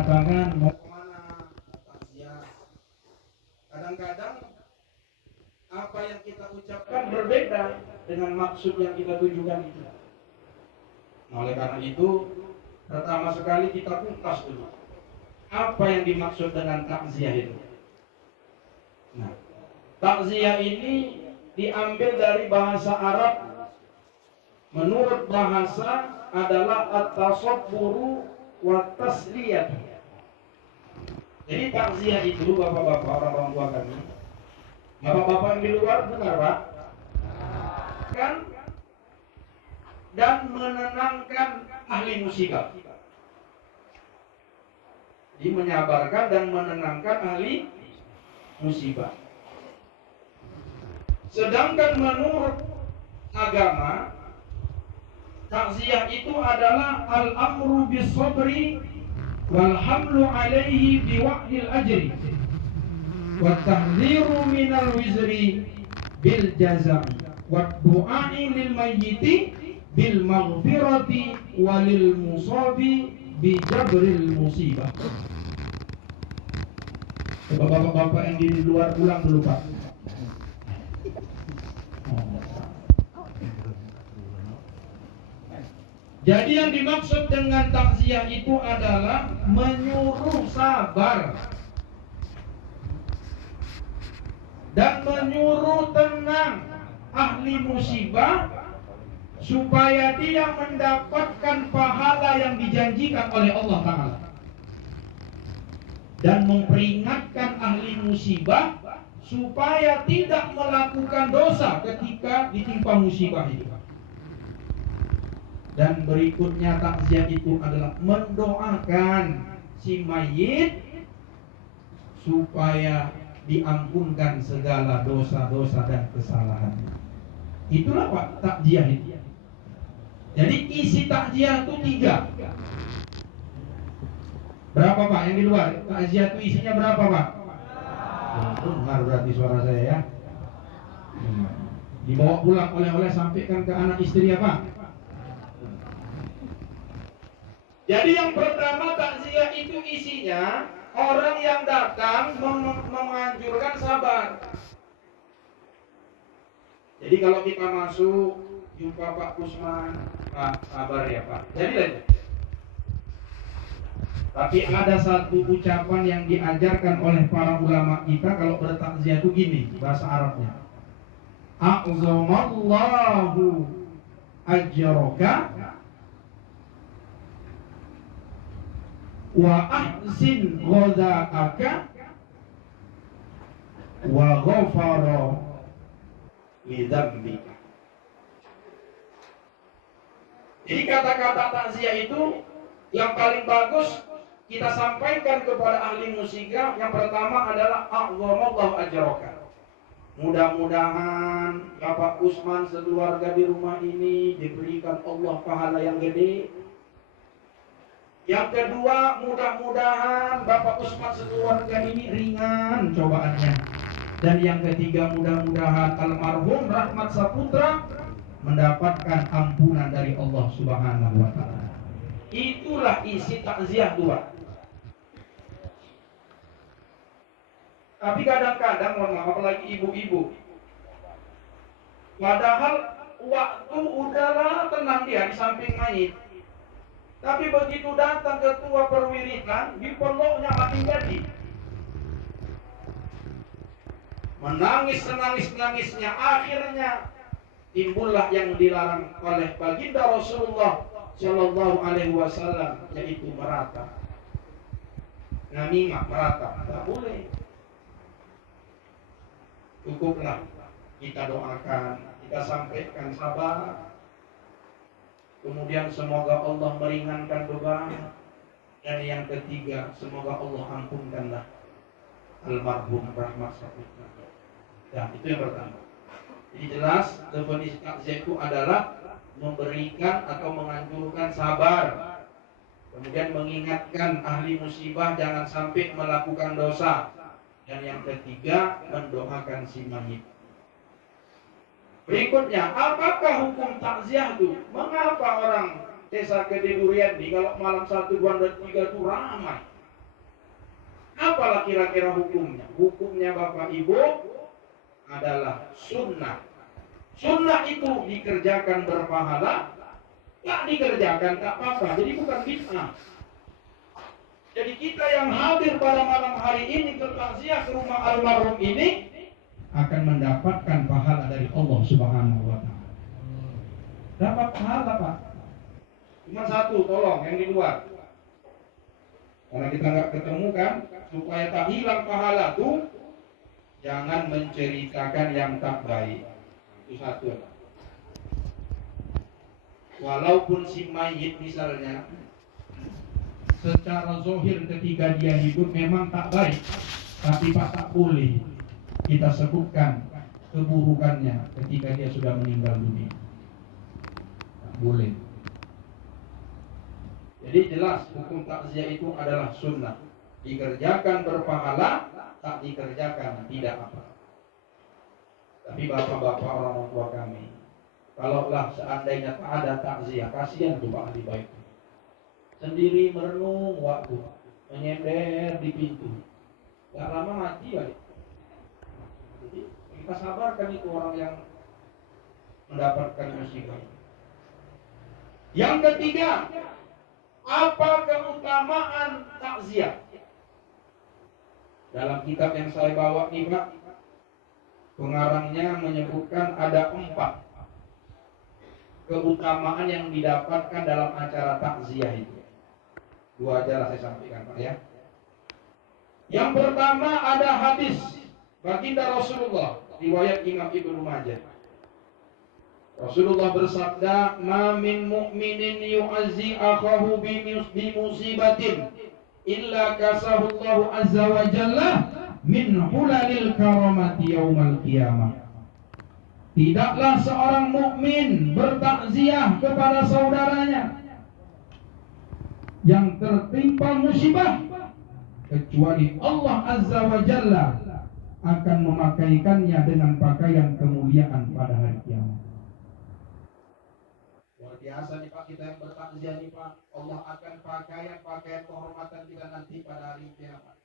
mengatakan mau kemana? Takziah. Kadang-kadang apa yang kita ucapkan berbeda dengan maksud yang kita tujukan itu. Nah, oleh karena itu, pertama sekali kita kupas dulu. Apa yang dimaksud dengan takziah itu? Nah, takziah ini diambil dari bahasa Arab. Menurut bahasa adalah at-tasabburu wa tasliyah. Jadi takziah itu bapak-bapak orang tua kami, bapak-bapak yang di luar benar Pak, kan dan menenangkan ahli musibah. Jadi menyabarkan dan menenangkan ahli musibah. Sedangkan menurut agama, takziah itu adalah al-amru bis-sabri wal hamlu alaihi biwa'dil ajri wa tahdhiru minal wizri bil jazam wa du'ai lil mayyiti bil maghfirati walil musabi bi jabril musibah. Bapak-bapak yang di luar ulang dulu Pak. Jadi yang dimaksud dengan takziah itu adalah menyuruh sabar dan menyuruh tenang ahli musibah supaya dia mendapatkan pahala yang dijanjikan oleh Allah Ta'ala, dan memperingatkan ahli musibah supaya tidak melakukan dosa ketika ditimpa musibah itu. Dan berikutnya takziah itu adalah mendoakan si mayit supaya diampunkan segala dosa-dosa dan kesalahannya. Itulah Pak takziah itu. Jadi isi takziah itu 3. Berapa Pak yang di luar? Takziah itu isinya berapa Pak? Dengar berarti suara saya ya. Dibawa pulang oleh-oleh, sampaikan ke anak istri ya Pak. Jadi yang pertama takziah itu isinya orang yang datang menganjurkan sabar. Jadi kalau kita masuk jumpa Pak Kusman, Pak sabar ya Pak. Jadi aja. Tapi ada satu ucapan yang diajarkan oleh para ulama kita kalau bertakziah itu gini, bahasa Arabnya. A'zamallahu ajraka wa ahsin ghada'aka wa ghafara lidambika. Jadi kata-kata takziah itu yang paling bagus kita sampaikan kepada ahli musibah. Yang pertama adalah a'zamallahu ajraka. Mudah-mudahan Bapak Usman sekeluarga di rumah ini diberikan Allah pahala yang gede. Yang kedua, mudah-mudahan Bapak Usman sekeluarga ini ringan cobaannya. Dan yang ketiga, mudah-mudahan almarhum Rahmat Saputra mendapatkan ampunan dari Allah Subhanahu wa Ta'ala. Itulah isi takziah 2. Tapi kadang-kadang, mohon maaf, apalagi ibu-ibu, padahal waktu udahlah tenang dia di samping mayit, tapi begitu datang ketua perwiritan, dipeluknya makin jadi. Menangis senangis-nangisnya, akhirnya timbullah yang dilarang oleh baginda Rasulullah Shallallahu Alaihi Wasallam, yaitu merata, namimah, merata, tak boleh. Cukuplah kita doakan, kita sampaikan sabar. Kemudian semoga Allah meringankan beban. Dan yang ketiga, semoga Allah ampunkanlah almarhum Rahmat Saputra. Ya, itu yang pertama. Jadi jelas definisi takziah itu adalah memberikan atau menganjurkan sabar. Kemudian mengingatkan ahli musibah jangan sampai melakukan dosa. Dan yang ketiga, mendoakan si mayit. Berikutnya, apakah hukum takziah itu? Mengapa orang desa Kediri Durian kalau malam 1, 2, dan 3 itu ramai? Apalah kira-kira hukumnya? Hukumnya Bapak Ibu adalah sunnah. Sunnah itu dikerjakan berpahala, tak dikerjakan tak apa-apa. Jadi bukan bid'ah. Jadi kita yang hadir pada malam hari ini ke takziah ke rumah almarhum ini akan mendapatkan pahala dari Allah Subhanahu wa taala. Dapat pahala, Pak. Cuma satu, tolong yang di luar. Karena kita nggak ketemu kan, supaya tak hilang pahala tuh, jangan menceritakan yang tak baik. Itu satu. Walaupun si mayit misalnya secara zohir ketika dia hidup memang tak baik, tapi Pak tak boleh kita sebutkan keburukannya ketika dia sudah meninggal dunia. Tak boleh. Jadi jelas hukum takziah itu adalah sunnah. Dikerjakan berpahala, tak dikerjakan tidak apa. Tapi bapak-bapak orang tua kami, kalaulah seandainya tak ada takziah, kasihan tuh Pak ahli baik. Sendiri merenung waktu, menyender di pintu. Gak lama mati balik. Jadi kita sabarkan itu orang yang mendapatkan musibah. Yang ketiga, apa keutamaan takziah? Dalam kitab yang saya bawa nih Pak, pengarangnya menyebutkan ada 4 keutamaan yang didapatkan dalam acara takziah itu. 2 aja lah saya sampaikan Pak ya. Yang pertama ada hadis baginda Rasulullah, riwayat Imam Ibnu Majah. Rasulullah bersabda, "Ma min mu'minin yu'azzi akhahu bi musibatin illa kasahu Allah azza wa jalla min hulalil karamati yaumal qiyamah." Tidaklah seorang mukmin bertakziah kepada saudaranya yang tertimpa musibah kecuali Allah azza wa jalla akan memakaikannya dengan pakaian kemuliaan pada hari kiamat. Luar biasa nih Pak, kita yang bertakziah nih Pak, Allah akan pakaian kehormatan kita nanti pada hari kiamat.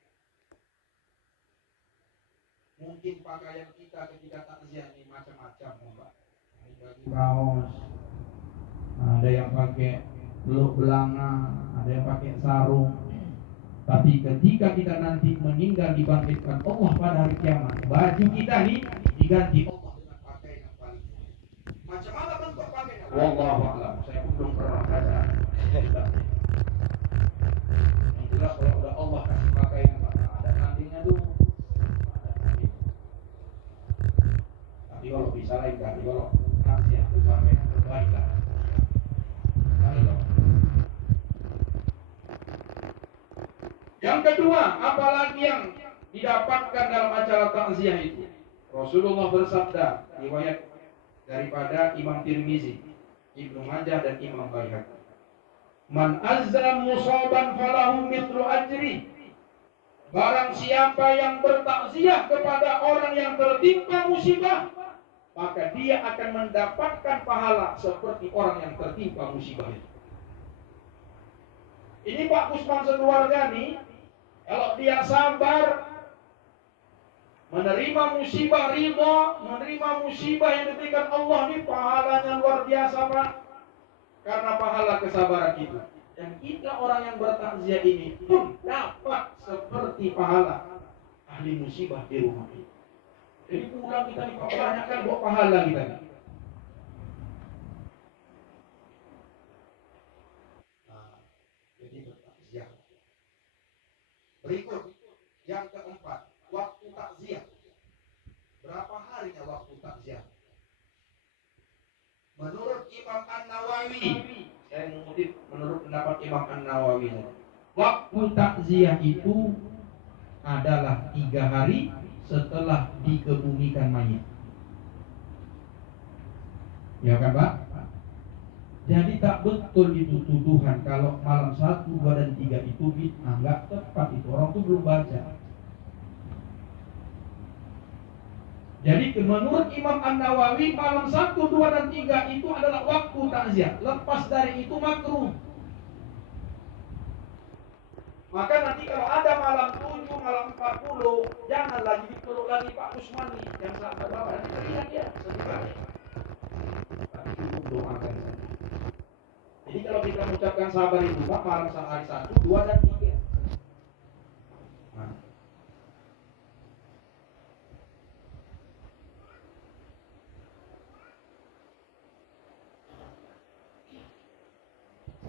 Mungkin pakaian kita ketika takziah ini macam-macam Pak. Ada kaos, ada yang pakai peluk belanga, ada yang pakai sarung. Tapi ketika kita nanti meninggal dibangkitkan Allah pada hari kiamat, baju kita nih diganti Allah dengan pakaian yang paling mulia. Macam mana bentuk pakaian? Wallahu a'lam. Saya pun belum pernah baca. Yang jelas kalau udah Allah kasih pakaian ada tandingnya dulu. Tapi kalau bisa lain kali kalau takziah itu pakaian terbaik lah. Yang kedua, apalagi yang didapatkan dalam acara takziah itu? Rasulullah bersabda, riwayat daripada Imam Tirmizi, Ibnu Majah dan Imam Baihaqi. Man azza musaban falahu mithlu ajri. Barang siapa yang bertakziah kepada orang yang tertimpa musibah, maka dia akan mendapatkan pahala seperti orang yang tertimpa musibah itu. Ini Pak Kusman sekeluarga nih, kalau dia sabar menerima musibah ridha, menerima musibah yang diberikan Allah, ini pahalanya luar biasa Pak. Karena pahala kesabaran itu. Dan kita orang yang bertakziah ini pun dapat seperti pahala ahli musibah di rumah ini. Jadi pulang kita nih Pak, banyakkan buat pahala kita nih. Berikut yang keempat, waktu takziah. Berapa harinya waktu takziah? Menurut Imam An-Nawawi, saya mengutip menurut pendapat Imam An-Nawawi, waktu takziah itu adalah 3 hari setelah dikebumikan mayit. Ya kan Pak? Jadi tak betul itu tuduhan kalau malam 1, 2, dan 3 itu bid'ah. Enggak tepat itu, orang tuh belum baca. Jadi menurut Imam An-Nawawi, malam 1, 2, dan 3 itu adalah waktu takziah. Lepas dari itu makruh. Maka nanti kalau ada malam 7, malam 40, jangan lagi dipeluk lagi Pak Usmani yang saat berbawa. Nanti teringat dia sedih kali. Tapi cukup doakan saja. Jadi kalau kita mengucapkan sabar itu Pak, malam hari 1, 2, dan 3. Nah.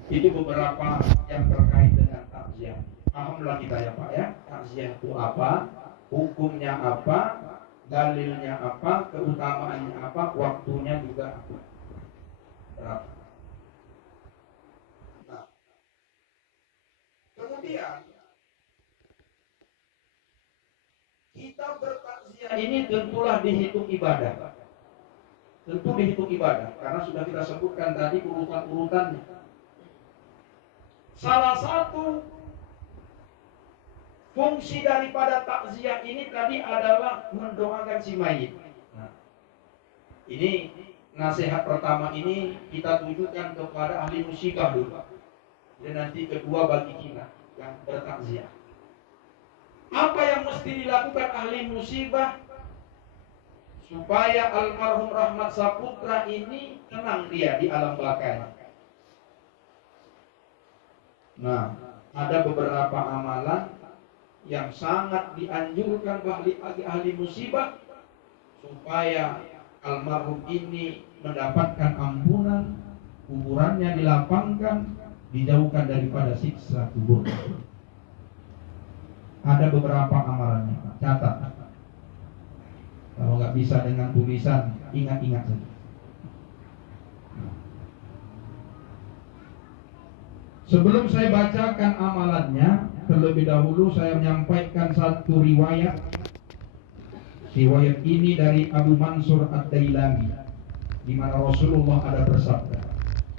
Itu beberapa yang terkait dengan takziah. Pahamlah kita ya Pak ya, takziah itu apa, hukumnya apa, dalilnya apa, keutamaannya apa, waktunya juga apa. Berapa? Nah, kemudian kita bertakziah ini tentulah dihitung ibadah. Tentu dihitung ibadah karena sudah kita sebutkan tadi urutan-urutannya. Salah satu fungsi daripada takziah ini tadi adalah mendoakan si mayit. Nah, ini nasihat pertama ini kita tujukan kepada ahli musibah dulu. Dan nanti kedua bagi kita yang bertakziah. Apa yang mesti dilakukan ahli musibah supaya almarhum Rahmat Saputra ini tenang dia di alam bakanya? Nah, ada beberapa amalan yang sangat dianjurkan bagi ahli musibah supaya almarhum ini mendapatkan ampunan, kuburannya dilapangkan, dijauhkan daripada siksa kubur. Ada beberapa amalannya, catat. Kalau nggak bisa dengan tulisan, ingat-ingat saja. Sebelum saya bacakan amalannya, terlebih dahulu saya menyampaikan satu riwayat. Riwayat ini dari Abu Mansur Ad-Dailami, di mana Rasulullah ada bersabda.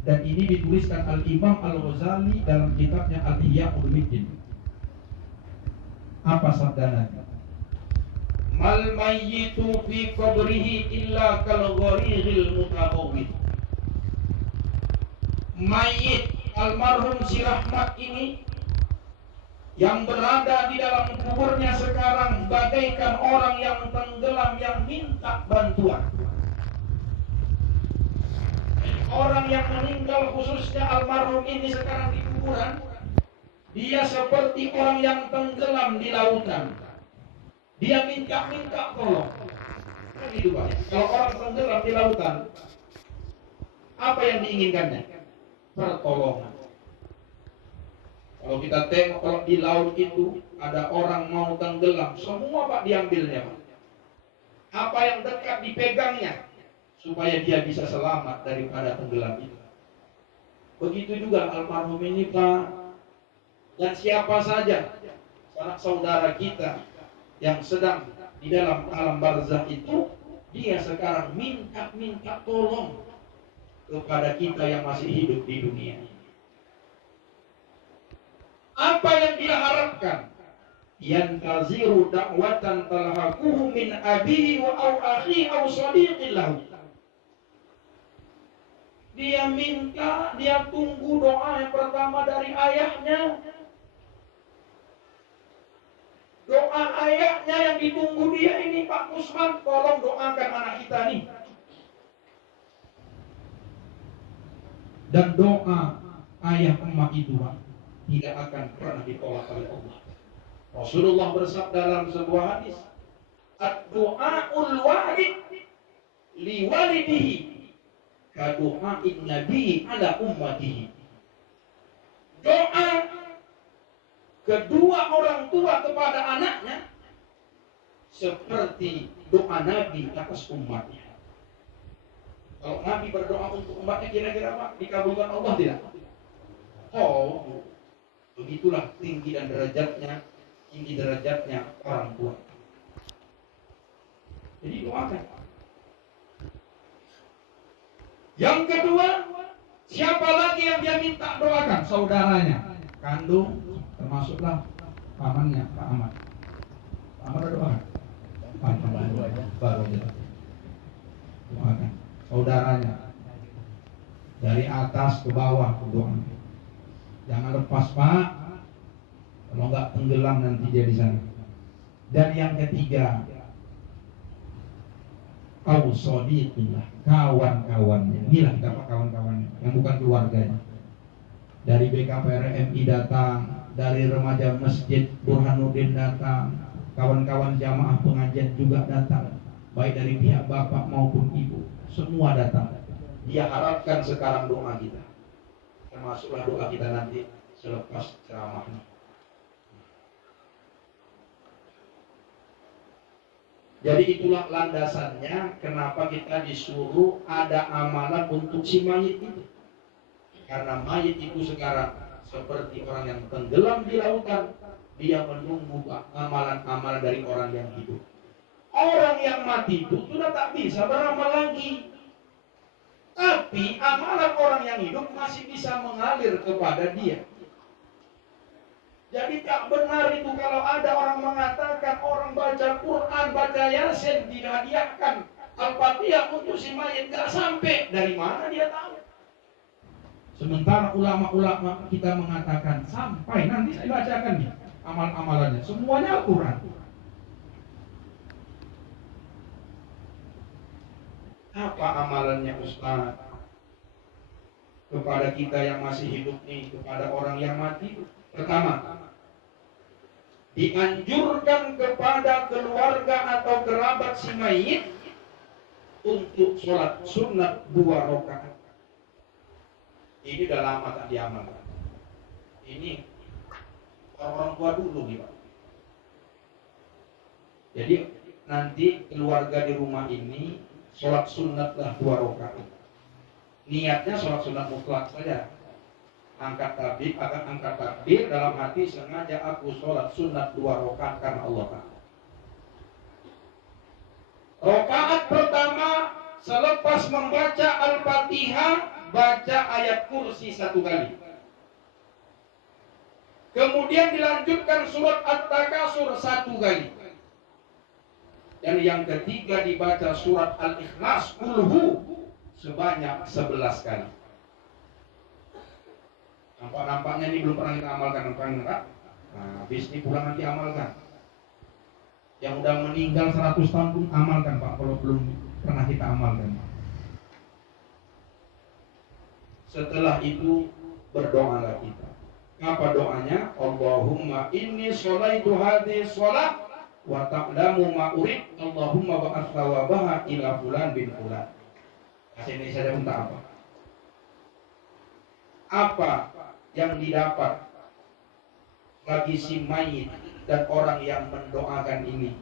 Dan ini dituliskan Al-Imam Al-Ghazali dalam kitabnya Al-Ihya Ulumuddin. Apa sabdanya? Mal mayyitu fi qabrihi illa kal gharihil mutaqawwid. Mayit almarhum si Rahmat ini yang berada di dalam kuburnya sekarang bagaikan orang yang tenggelam yang minta bantuan. Orang yang meninggal khususnya almarhum ini sekarang di kuburan, dia seperti orang yang tenggelam di lautan. Dia minta tolong. Kan gitu Pak. Kalau orang tenggelam di lautan, apa yang diinginkannya? Pertolongan. Kalau kita tengok kalau di laut itu ada orang mau tenggelam, semua Pak diambilnya Pak. Apa yang dekat dipegangnya supaya dia bisa selamat daripada tenggelam itu. Begitu juga almarhum ini Pak. Dan siapa saja sanak saudara kita yang sedang di dalam alam barzakh itu, dia sekarang minta tolong kepada kita yang masih hidup di dunia ini. Apa yang dia harapkan? Yantaziru da'watan talhaquhu min abihi wa au akhi au sadiqin lahu. Dia minta, dia tunggu doa yang pertama dari ayahnya. Doa ayahnya yang ditunggu dia ini, Pak Usman, tolong doakan anak kita nih. Dan doa ayah emak itu Pak, tidak akan pernah ditolak oleh Allah. Rasulullah bersabda dalam sebuah hadis, ad-du'aul walid li walidihi ka du'ain nabi ala ummatihi. Doa kedua orang tua kepada anaknya seperti doa Nabi atas umatnya. Kalau Nabi berdoa untuk umatnya, kira-kira Pak, dikabulkan Allah tidak? Oh, begitulah tinggi derajatnya orang tua. Jadi doakan. Yang kedua, siapa lagi yang dia minta doakan? Saudaranya, kandung, termasuklah pamannya Pak Ahmad. Pak Ahmad doakan. Baru aja. Doakan. Saudaranya dari atas ke bawah doakan. Jangan lepas Pak. Kalau nggak tenggelam nanti dia di sana. Dan yang ketiga, ausodiqillah, kawan-kawannya. Inilah kita Pak, kawan-kawannya, yang bukan keluarganya. Dari BKPRMI datang, dari remaja Masjid Burhanuddin datang, kawan-kawan jamaah pengajian juga datang, baik dari pihak bapak maupun ibu, semua datang. Dia harapkan sekarang doa kita, termasuklah doa kita nanti selepas ceramahnya. Jadi itulah landasannya kenapa kita disuruh ada amalan untuk si mayit itu. Karena mayit itu sekarang seperti orang yang tenggelam di lautan, dia menunggu amalan-amalan dari orang yang hidup. Orang yang mati itu sudah tak bisa beramal lagi. Tapi amalan orang yang hidup masih bisa mengalir kepada dia. Jadi tak benar itu kalau ada orang mengatakan orang baca Quran, baca Yasin dihadiahkan Al-Fatihah untuk si mayit, gak sampai. Dari mana dia tahu? Sementara ulama-ulama kita mengatakan sampai, nanti saya bacakan nih amal-amalannya, semuanya Al-Quran. Apa amalannya Ustaz? Kepada kita yang masih hidup nih, kepada orang yang mati. Pertama, dianjurkan kepada keluarga atau kerabat si mayit untuk sholat sunat 2 rakaat. Ini udah lama tak diamalkan. Ini orang tua dulu nih Pak. Jadi nanti keluarga di rumah ini sholat sunatlah 2 rakaat. Niatnya sholat sunat mutlak saja. Angkat takbir dalam hati, sengaja aku sholat sunat 2 rakaat karena Allah Ta'ala. Rakaat pertama selepas membaca Al-Fatihah, baca ayat kursi 1 kali. Kemudian dilanjutkan surat At-Takasur 1 kali. Dan yang ketiga dibaca surat Al-Ikhlas kulhu sebanyak 11 kali. Nampaknya ini belum pernah kita amalkan, Pak. Nah, habis ini pulang nanti amalkan. Yang udah meninggal 100 tahun pun amalkan Pak, kalau belum pernah kita amalkan. Setelah itu berdoalah kita. Apa doanya? Allahumma inni sholaitu hadhihi sholat wa ta'lamu ma urid, Allahumma ba'ath thawabaha ila fulan bin fulan. Bahasa Indonesia saya minta apa? Apa yang didapat bagi si mayit dan orang yang mendoakan ini